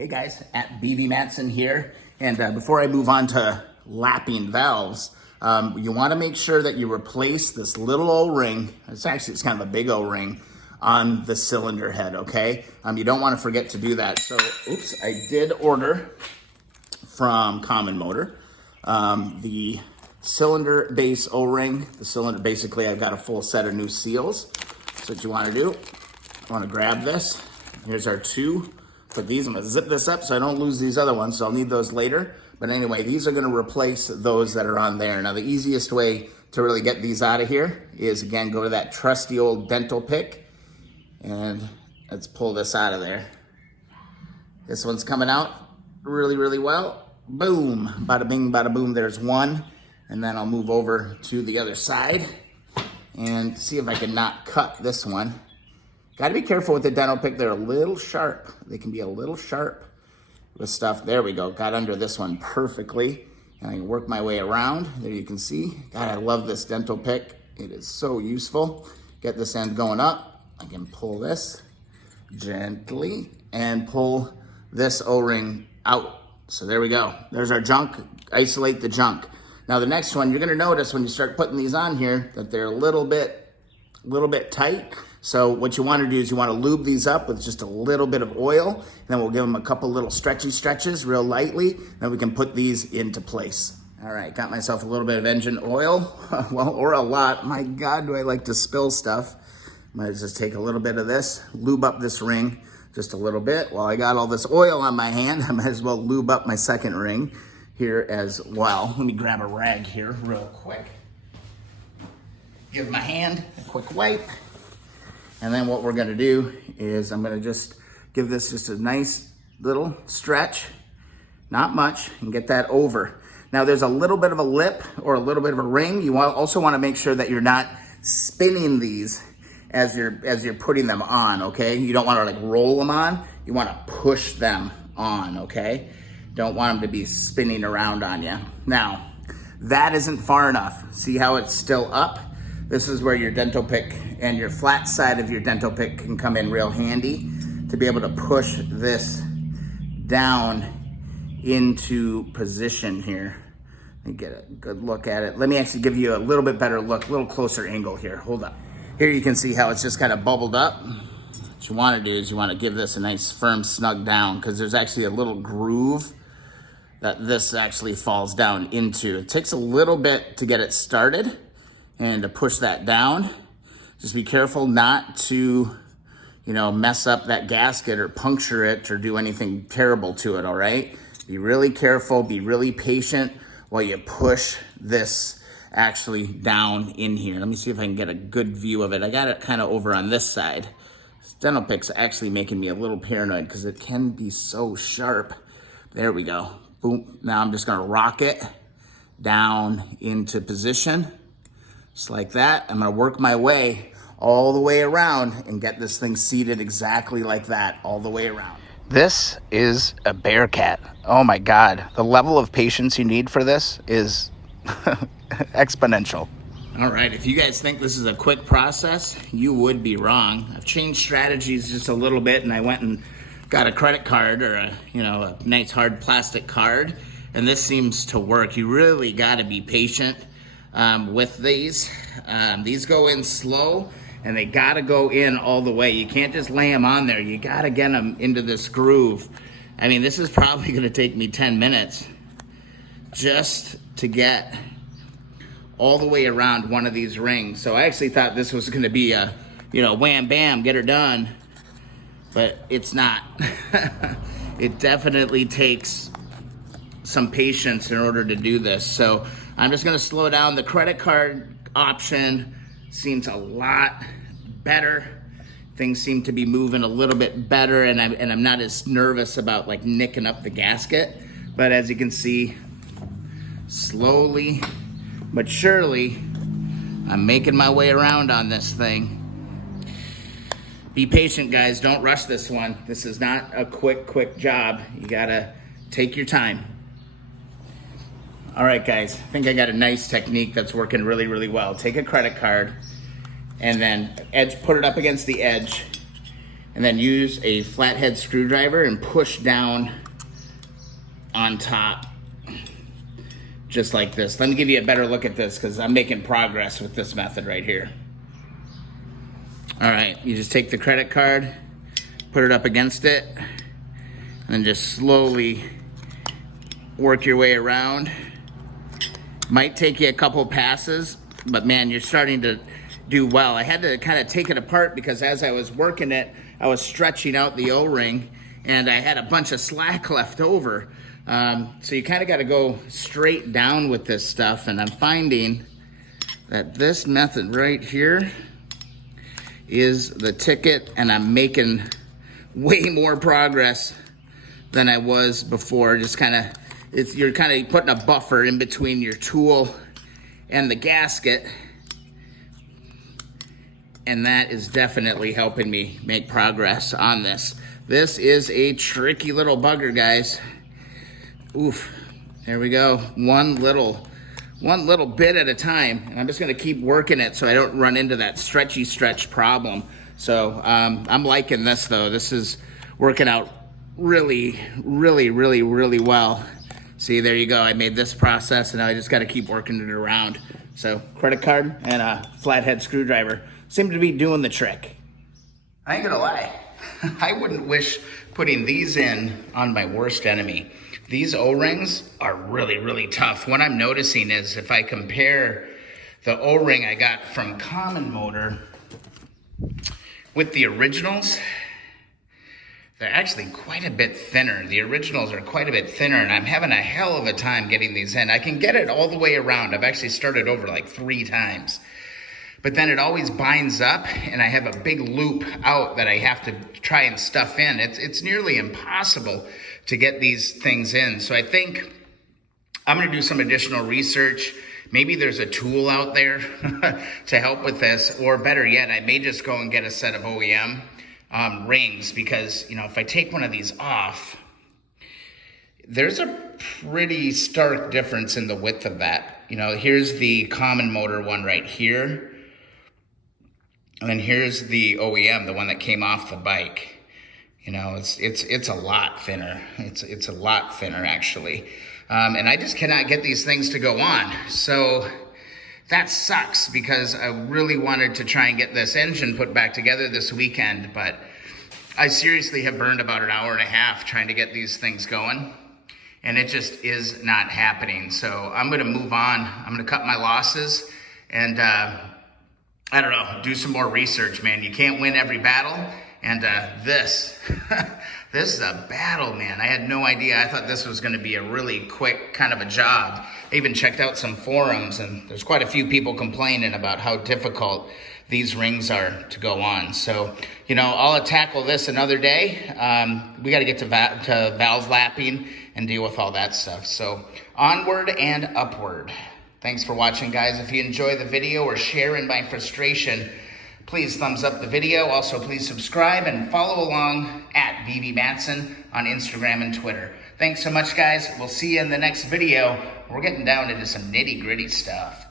Hey guys, at BV Matson here. And before I move on to lapping valves, you want to make sure that you replace this little O-ring. It's kind of a big O-ring on the cylinder head, okay? You don't want to forget to do that. So, oops, I did order from Common Motor the cylinder base O-ring. The cylinder, basically, I've got a full set of new seals. So what you want to do, you want to grab this. Here's our two. Put these, I'm gonna zip this up so I don't lose these other ones, so I'll need those later. But anyway, these are gonna replace those that are on there. Now the easiest way to really get these out of here is, again, go to that trusty old dental pick and let's pull this out of there. This one's coming out really, really well. Boom, bada bing, bada boom, there's one. And then I'll move over to the other side and see if I can not cut this one. Gotta be careful with the dental pick. They're a little sharp. They can be a little sharp with stuff. There we go. Got under this one perfectly. And I can work my way around. There you can see. God, I love this dental pick. It is so useful. Get this end going up. I can pull this gently and pull this O-ring out. So there we go. There's our junk. Isolate the junk. Now the next one, you're gonna notice when you start putting these on here that they're a little bit tight. So what you want to do is you want to lube these up with just a little bit of oil, and then we'll give them a couple little stretchy stretches real lightly, then we can put these into place. All right, got myself a little bit of engine oil, well, or a lot. My God, do I like to spill stuff. Might just take a little bit of this, lube up this ring just a little bit. While I got all this oil on my hand, I might as well lube up my second ring here as well. Let me grab a rag here real quick. Give my hand a quick wipe. And then what we're gonna do is I'm gonna just give this just a nice little stretch, not much, and get that over. Now there's a little bit of a lip or a little bit of a ring. You also wanna make sure that you're not spinning these as you're putting them on, okay? You don't wanna like roll them on, you wanna push them on, okay? Don't want them to be spinning around on you. Now, that isn't far enough. See how it's still up? This is where your dental pick and your flat side of your dental pick can come in real handy to be able to push this down into position here. Let me get a good look at it. Let me actually give you a little bit better look, a little closer angle here. Hold up. Here you can see how it's just kind of bubbled up. What you want to do is you want to give this a nice firm snug down because there's actually a little groove that this actually falls down into. It takes a little bit to get it started and to push that down. Just be careful not to, mess up that gasket or puncture it or do anything terrible to it, all right? Be really careful, be really patient while you push this actually down in here. Let me see if I can get a good view of it. I got it kind of over on this side. This dental pick's actually making me a little paranoid because it can be so sharp. There we go. Boom. Now I'm just gonna rock it down into position. Just like that. I'm gonna work my way all the way around and get this thing seated exactly like that, all the way around. This is a Bearcat. Oh my God. The level of patience you need for this is exponential. All right, if you guys think this is a quick process, you would be wrong. I've changed strategies just a little bit and I went and got a credit card or a nice hard plastic card, and this seems to work. You really gotta be patient with these. These go in slow and they gotta go in all the way. You can't just lay them on there. You gotta get them into this groove. I mean, this is probably gonna take me 10 minutes just to get all the way around one of these rings. So I actually thought this was gonna be a, wham, bam, get her done, but it's not. It definitely takes some patience in order to do this. So I'm just gonna slow down. The credit card option seems a lot better. Things seem to be moving a little bit better, and I'm not as nervous about like nicking up the gasket. But as you can see, slowly but surely, I'm making my way around on this thing. Be patient, guys. Don't rush this one. This is not a quick job. You gotta take your time. All right, guys, I think I got a nice technique that's working really, really well. Take a credit card and then put it up against the edge, and and then use a flathead screwdriver and push down on top, just like this. Let me give you a better look at this because I'm making progress with this method right here. All right, you just take the credit card, put it up against it, and then just slowly work your way around. Might take you a couple passes, but man, you're starting to do well. I had to kind of take it apart because as I was working it, I was stretching out the O-ring and I had a bunch of slack left over. So you kind of got to go straight down with this stuff, and I'm finding that this method right here is the ticket, and I'm making way more progress than I was before. Just kind of, you're kind of putting a buffer in between your tool and the gasket, and that is definitely helping me make progress on this. This is a tricky little bugger, guys. Oof, there we go. One little bit at a time, and I'm just gonna keep working it so I don't run into that stretchy stretch problem. So I'm liking this though. This is working out really well. See, there you go. I made this process, and now I just got to keep working it around. So credit card and a flathead screwdriver seem to be doing the trick. I ain't gonna lie, I wouldn't wish putting these in on my worst enemy. These O-rings are really tough. What I'm noticing is if I compare the O-ring I got from Common Motor with the originals, they're actually quite a bit thinner. The originals are quite a bit thinner, and I'm having a hell of a time getting these in. I can get it all the way around. I've actually started over like 3 times. But then it always binds up, and I have a big loop out that I have to try and stuff in. It's nearly impossible to get these things in. So I think I'm gonna do some additional research. Maybe there's a tool out there to help with this, or better yet, I may just go and get a set of OEM rings, because, you know, if I take one of these off, there's a pretty stark difference in the width of that. You know, here's the Common Motor one right here, and then here's the OEM, the one that came off the bike. You know, it's a lot thinner. It's a lot thinner actually, and I just cannot get these things to go on. So that sucks, because I really wanted to try and get this engine put back together this weekend, but I seriously have burned about an hour and a half trying to get these things going, and it just is not happening. So I'm gonna move on. I'm gonna cut my losses and I don't know, do some more research, man. You can't win every battle, and this is a battle, man. I had no idea. I thought this was gonna be a really quick kind of a job. I even checked out some forums, and there's quite a few people complaining about how difficult these rings are to go on. So, you know, I'll tackle this another day. We gotta get to valve lapping and deal with all that stuff. So onward and upward. Thanks for watching, guys. If you enjoy the video or share in my frustration, please thumbs up the video. Also, please subscribe and follow along at BB Matson on Instagram and Twitter. Thanks so much, guys. We'll see you in the next video. We're getting down into some nitty-gritty stuff.